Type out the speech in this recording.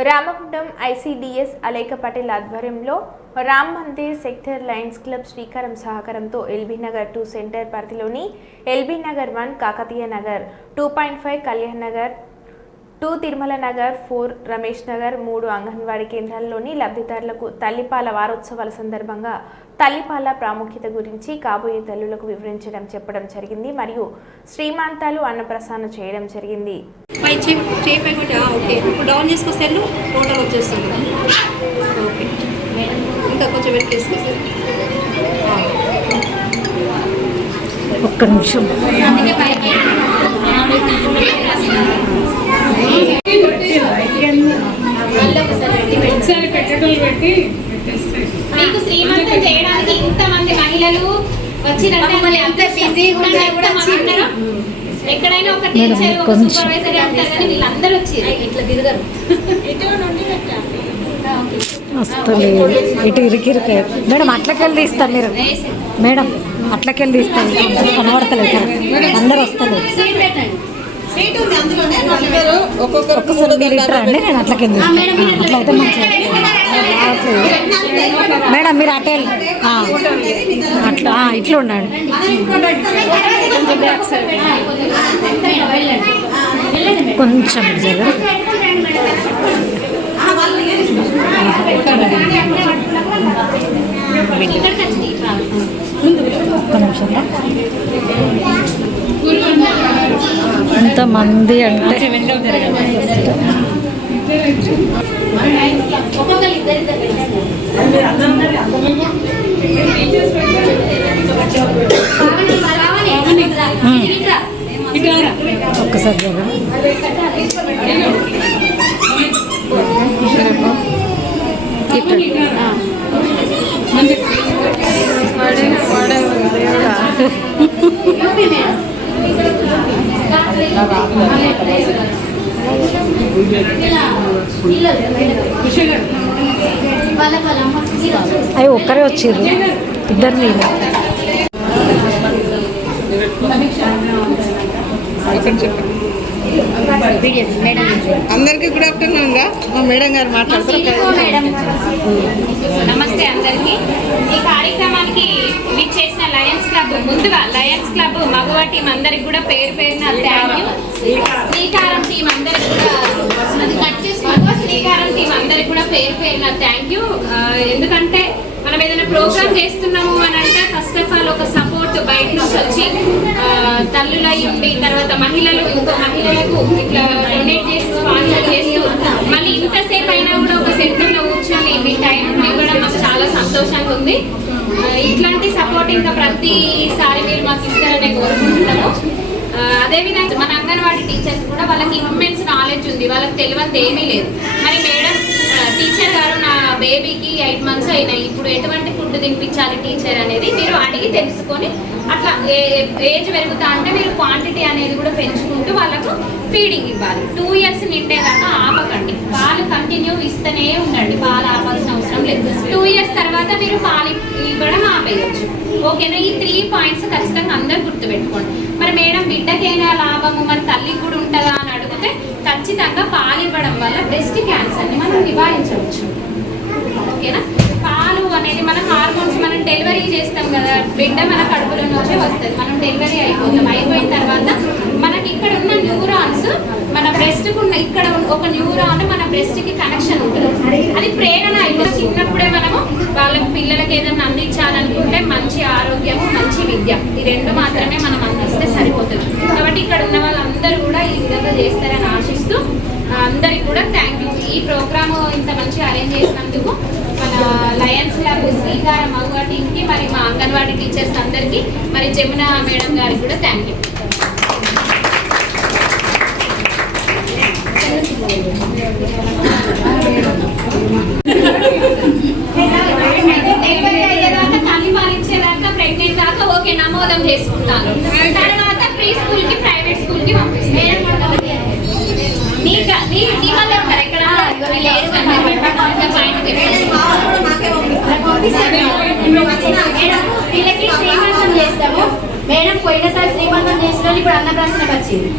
Ramagundam ICDS అలేక Patel ఆధ్వర్యంలో Ram Mandir sector Lions club శ్రీకారం సహకారంతో ఎల్బీ నగర్ 2 సెంటర్ పరిధిలోని ఎల్బీ నగర్ 1 కాకతీయ నగర్ 2.5 కళ్యాణ్ నగర్ 2 తిరుమల నగర్ 4 రమేష్ నగర్ 3 అంగన్వాడీ కేంద్రాల్లోని లబ్ధిదారులకు తల్లిపాల వారోత్సవాల సందర్భంగా తల్లిపాల ప్రాముఖ్యత గురించి కాబోయే తల్లులకు వివరించడం చెప్పడం జరిగింది మరియు శ్రీమంతాలు అన్నప్రసాదం చేయడం జరిగింది. డౌన్ చేసుకొస్తే టోటల్ వచ్చేస్తుంది. ఓకే, ఇంకా కొంచెం వెనకేసుకొస్తే ఒక్క నిమిషం. మీకు శ్రీమంతం చేయడానికి ఇంతమంది మహిళలు వచ్చినట్టే ఎక్కడైనా ఒక టీచర్ ఒక సూపర్వైజర్ అంటారు కానీ వీళ్ళందరూ వచ్చారు. ఇట్లా తిరగరు, వస్తలేదు. ఇటు ఇరికిరికాయ మేడం, అట్లకెళ్ళి తీస్తాం. మీరు మేడం అట్లకెళ్ళి తీస్తాం. కనబడతలేదు, అందరు వస్తలేదు. ఒక్కసారి మీరు ఇట్లా అండి, నేను అట్లకెళ్ళి అట్లయితే మంచిగా. మేడం మీరు అటే అట్లా ఇట్లా ఉండండి. కొంచెం ఒక్క నిమిషం. ఎంతమంది అంటే ఒక్కసారి జగన్ అవి ఒక్కరే వచ్చారు, ఇద్దరు నేను. అందరికి గుడ్ ఆఫ్టర్నూన్ గా మా మేడం గారు మాట్లాడుతున్నారు. నమస్తే అందరికి. ఈ కార్యక్రమానికి మీకు చేసిన లయన్స్ క్లబ్, ముందుగా లయన్స్ క్లబ్ మగవ టీం అందరికి కూడా పేరు పేరున థ్యాంక్ యూ. శ్రీకారం టీం అందరికి కూడా పేరు పేరున థ్యాంక్ యూ. ఎందుకంటే మనం ఏదైనా ప్రోగ్రామ్ చేస్తున్నాము అని అంటే ఫస్ట్ ఆఫ్ ఆల్ ఒక సపోర్ట్ బయట నుంచి వచ్చి తల్లులై ఉండి తర్వాత మహిళలు ఇంకో మహిళలకు ఇట్లా డొనేట్ చేసి స్పాన్సర్ చేస్తూ మళ్ళీ ఇంతసేపు అయినా కూడా ఒక సెంటర్లో కూర్చొని మీ టైం ఇవ్వడం మాకు చాలా సంతోషంగా ఉంది. ఇట్లాంటి సపోర్ట్ ఇంకా ప్రతిసారి మీరు మాకు ఇస్తారనే కోరుకుంటున్నాము. అదేవిధంగా మన అంగన్వాడీ టీచర్స్ కూడా వాళ్ళకి ఇమ్మెన్స్ నాలెడ్జ్ ఉంది, వాళ్ళకి తెలియదు ఏమీ లేదు. మరి మేడం టీచర్ గారు నా బేబీకి 8 months అయినాయి, ఇప్పుడు ఎటువంటి ఫుడ్ తినిపించాలి టీచర్ అనేది మీరు అడిగి తెలుసుకొని అట్లా ఏజ్ పెరుగుతా అంటే మీరు క్వాంటిటీ అనేది కూడా పెంచుకుంటూ వాళ్ళకు ఫీడింగ్ ఇవ్వాలి. 2 years నిండేదాకా ఆపకండి, పాలు కంటిన్యూ ఇస్తూనే ఉండండి, పాలు ఆపాల్సిన అవసరం లేదు. 2 years తర్వాత మీరు పాలు ఇవ్వడం ఆపేయచ్చు. ఓకేనా? ఈ 3 points ఖచ్చితంగా అందరూ గుర్తుపెట్టుకోండి. మరి మేడం బిడ్డకైనా లాభము మన తల్లికి కూడా ఉంటుందా అని అడిగితే ఖచ్చితంగా పాలు ఇవ్వడం వల్ల బ్రెస్ట్ క్యాన్సర్ని మనం నివారించవచ్చు. ఓకేనా? పాలు అనేది మన హార్మోన్స్, మనం డెలివరీ చేస్తాం కదా, బిడ్డ మన కడుపులో నుంచే వస్తుంది. మనం డెలివరీ అయిపోయిన తర్వాత మనకి ఇక్కడ ఉన్న న్యూరాన్స్ మన బ్రెస్ట్కు ఉన్న ఇక్కడ ఒక న్యూరాన్ మన బ్రెస్ట్కి కనెక్షన్ ఉంటుంది. అది ప్రేరణ అయిపోతుంది. చిన్నప్పుడే మనము వాళ్ళకి పిల్లలకి ఏదైనా అందించాలనుకుంటే మంచి ఆరోగ్యము, మంచి విద్య, ఈ 2 మాత్రమే మనం అందిస్తే సరిపోతుంది. కాబట్టి ఇక్కడ ఉన్న వాళ్ళందరూ కూడా ఈ విధంగా చేస్తారని ఆశిస్తూ అందరికి కూడా థ్యాంక్ యూ. ఈ ప్రోగ్రాము ఇంత మంచిగా అరేంజ్ చేసినందుకు మన లయన్స్ క్లబ్ శ్రీకారం మగవ టీంకి, మరి మా అంగన్వాడీ టీచర్స్ అందరికీ, మరి జమున మేడం గారికి కూడా థ్యాంక్ యూ. డెలివరీ అయ్యేదాకా తల్లి పాలించేదాకా ప్రెగ్నెంట్ దాకా ఓకే నమోదం చేసుకుంటాను. తర్వాత ప్రీ స్కూల్కి ప్రైవేట్ స్కూల్కి పంపిస్తాను. వీళ్ళకి శ్రీమంతం చేస్తాము మేడం. పోయినసారి శ్రీమంతం చేసిన ఇప్పుడు అన్నప్రాసనకు వచ్చింది.